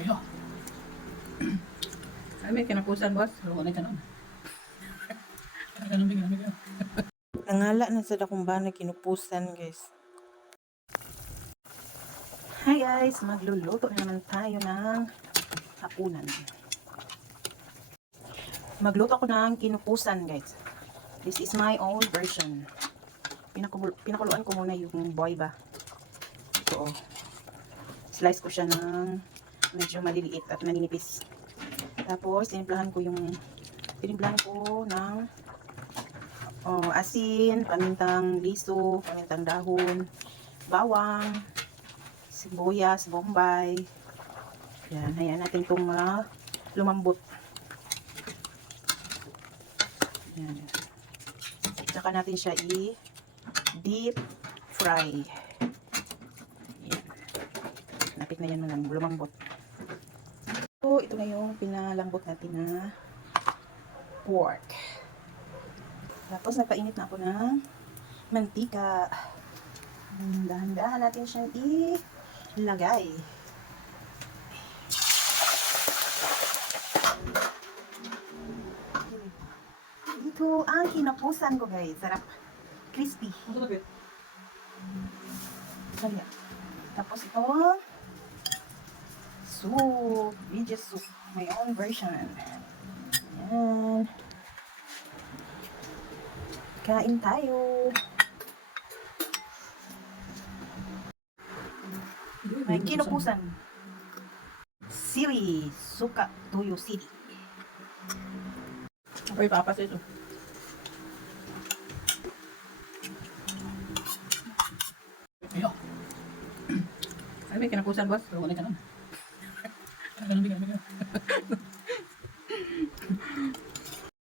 Ayo. Ay, may kinapusan, boss. Pero wala ka nun. Ganun din, ganun din. Nangala na sa dakong bana kinupusan, guys. Hi guys, magluluto na naman tayo ng hapunan. Magluto ako ng kinupusan, guys. This is my own version. Pinakuluan ko muna yung boy ba. Ito, oh. Slice ko siya ng medyo maliliit at maninipis. Tapos, tinimplahan ko ng asin, pamintang liso, pamintang dahon, bawang, sibuyas, bombay. Yan, hayaan natin itong lumambot. Yan. Saka natin siya i-deep fry. Yan. Napit na yan ng lumambot. So, ito na yung pinalambot natin na pork. Tapos, nagpainit na ako ng mantika. Dahan-dahan natin siyang ilagay. Ito ang kinapusan ko, guys. Sarap. Crispy. Kaya. Tapos ito, soup. Veggie soup. My own version. Ayan. Kain tayo. May kinupusan. Sili. Suka. Tuyo sili. Ako'y papas ito. Ayo. Ay, may kinapusan, boss. Pero wala ka nun. Ganun din, ganun din.